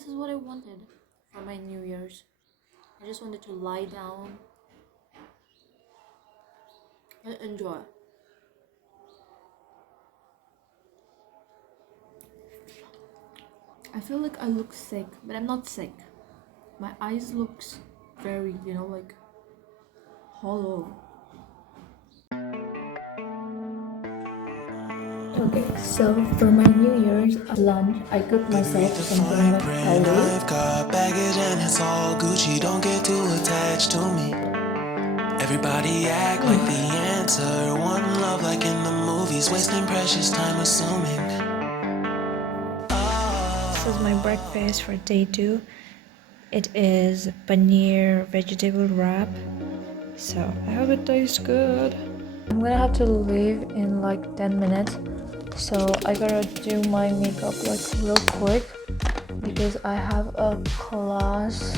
this is what I wanted for my New Year's. I just wanted to lie down and enjoy. I feel like I look sick, but I'm not sick. My eyes looks very, like hollow. Okay, so for my New Year's lunch, I cooked myself something healthy. I've got baggage and it's all Gucci. Don't get too attached to me. Everybody act like the answer. One love like in the movies, wasting precious time assuming. This is my breakfast for day 2. It is paneer vegetable wrap. So I hope it tastes good. I'm gonna have to leave in like 10 minutes. So I gotta do my makeup like real quick because I have a class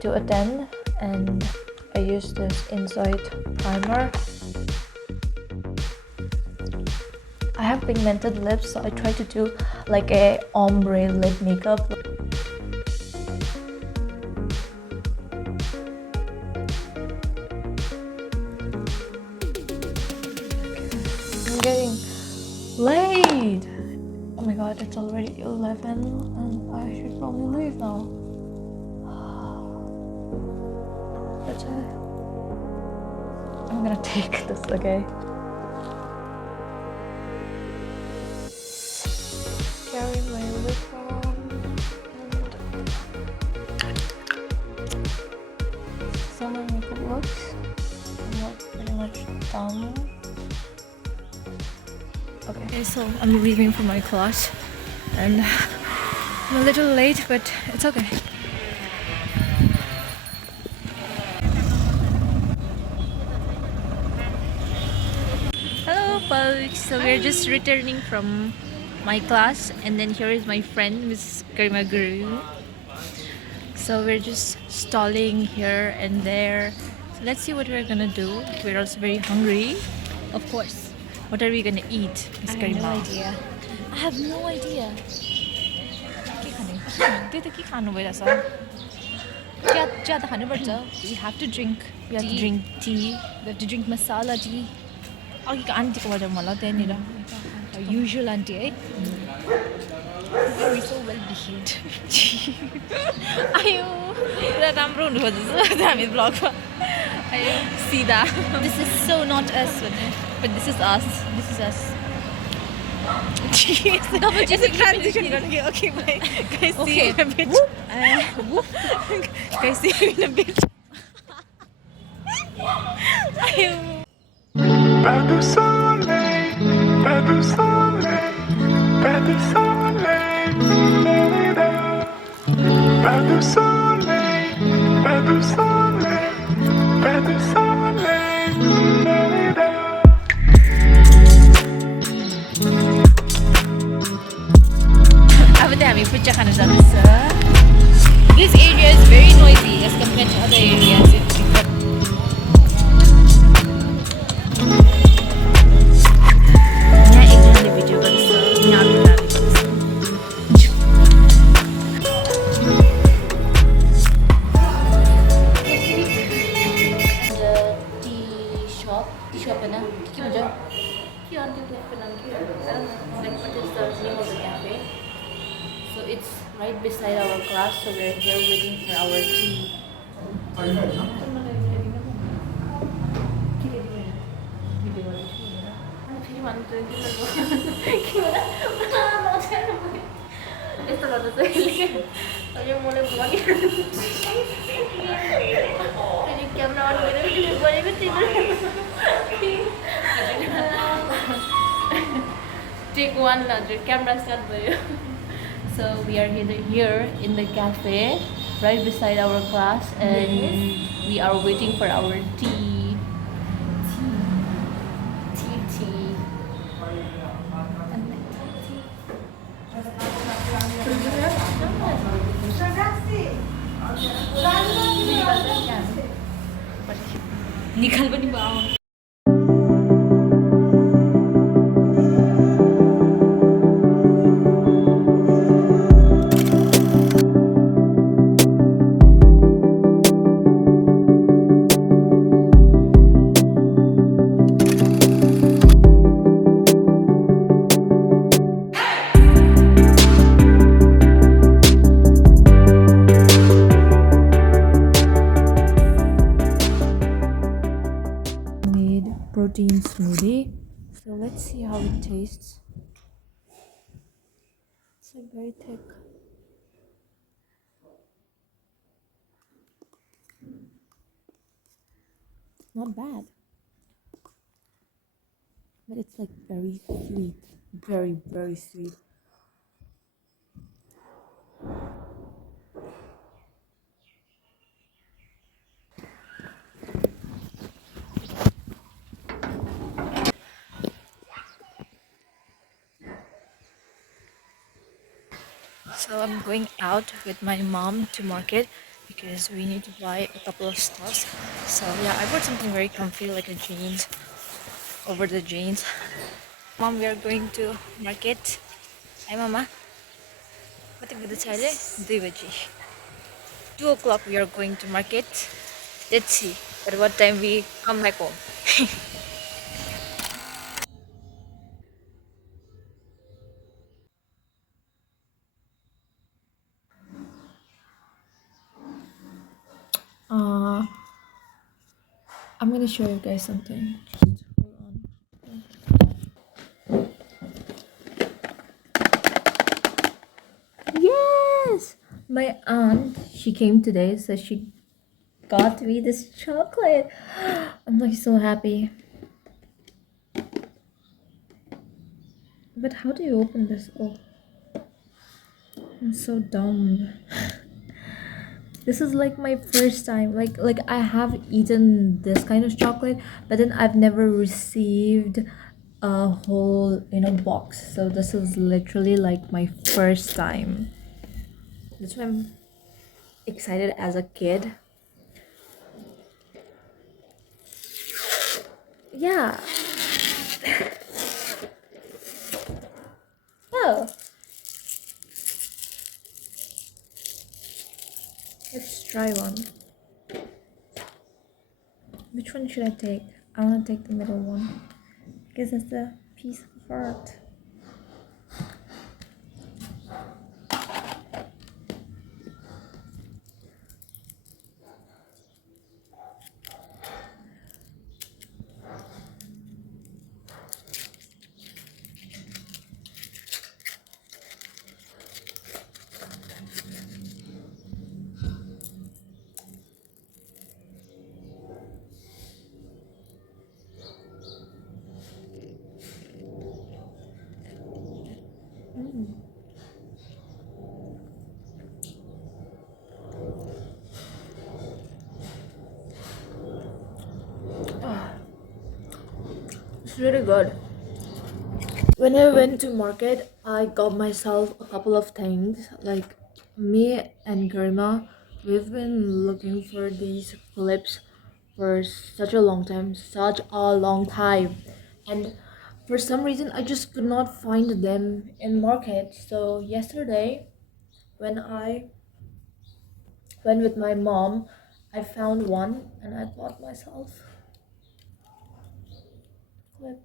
to attend and I use this Insight primer. I have pigmented lips, so I try to do like a ombre lip makeup. I'm getting late. Oh my god, it's already 11 and I should probably leave now. That's it. I'm gonna take this, okay? Carry my lip balm and so my makeup looks. I'm like pretty much done. Okay, so I'm leaving for my class and I'm a little late, but it's okay. Hello folks, so we're just returning from my class and then here is my friend Miss Karima Guru. So we're just stalling here and there. So let's see what we're gonna do. We're also very hungry, of course. What are we gonna eat, Miss Karima? No idea. I have no idea. We have to drink We have to tea. drink tea. We have to drink masala tea. Our usual auntie, eh? Very so well behaved. Ayo, पुरा राम्रो हुनु खोज्दैछ हामी ब्लगमा. Ayo, सीधा. This is so not us. But this is us. This is us. It's a transition. Okay, bye. Guys, see you in a bit. Guys, see you in a bit. Ayo. Pas de soleil, pas de soleil, pas de soleil, pas de soleil, pas de soleil, pas de soleil. अब चाहिँ हामी पुच्चा खान जाँदैछ. This area is very noisy as compared to other areas. यहाँ एकजनाले video गर्दैछ, यहाँ अर्कोजनाले गर्दैछ. Tea shop है ना? क्या भन्छ? के अन्त त्यसको नाम के हो? I don't know. Like what is the name of the cafe? So it's right beside our class, so we're here waiting for our tea. यस्तो गर्दा चाहिँ अहिले मलाई भनिरहनु अहिले क्यामेरा अन गरेर गरेको थिएन. Take one, हजुर camera start भयो. So we are here in the cafe right beside our class and we are waiting for our tea. निकाल पनि भयो. tastes. It's like very thick. Not bad. But it's like very sweet. Very, very sweet. So I'm going out with my mom to market because we need to buy a couple of stuffs. So yeah, I bought something very comfy like a jeans over the jeans. Mom, we are going to market. Hi mama. What about the chale? 2 baji. 2 o'clock we are going to market. Let's see at what time we come back home. Uh, I'm gonna show you guys something. Just hold on. Yes! My aunt, she came today, so she got me this chocolate. I'm like so happy. But how do you open this? Oh, I'm so dumb. This is like my first time. Like I have eaten this kind of chocolate, but then I've never received a whole box. So this is literally like my first time. That's why I'm excited as a kid. Yeah. Oh. Let's try one. Which one should I take? I want to take the middle one because it's a piece of art. It's really good. When I went to market, I got myself a couple of things. Like me and Garima, we've been looking for these clips for such a long time, and for some reason I just could not find them in market. So yesterday, when I went with my mom, I found one and I bought myself a clip.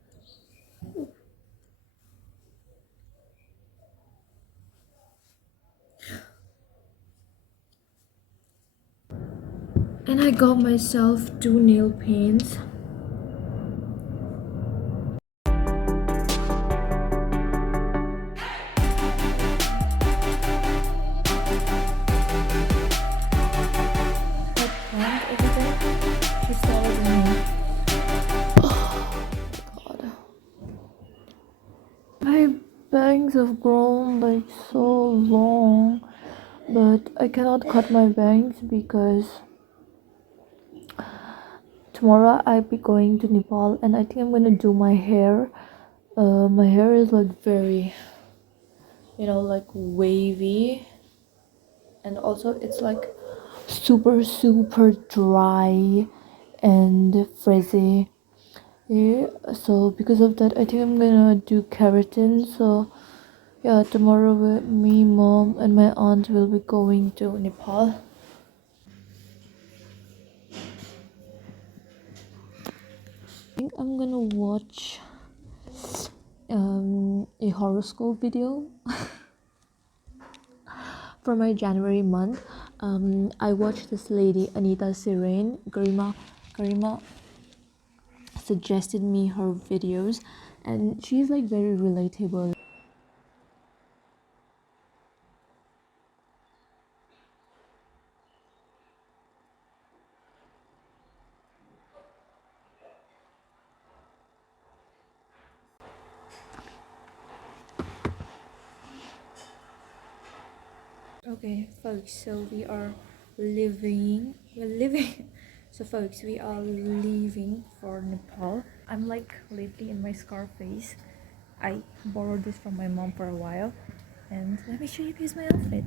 And I got myself 2 nail paints. That plant over there, she's taller than me. God. My bangs have grown like so long, but I cannot cut my bangs because tomorrow I'll be going to Nepal and I think I'm gonna do my hair. My hair is like very, like wavy, and also it's like super super dry and frizzy. Yeah, so because of that, I think I'm gonna do keratin. So yeah, tomorrow me, mom, and my aunt will be going to Nepal. I think I'm gonna watch a horoscope video for my January month. I watched this lady, Anita Sirene. Garima suggested me her videos, and she's like very relatable. Okay, folks, so we're leaving. So, folks, we are leaving for Nepal. I'm like lately in my scar phase. I borrowed this from my mom for a while, and let me show you guys my outfit.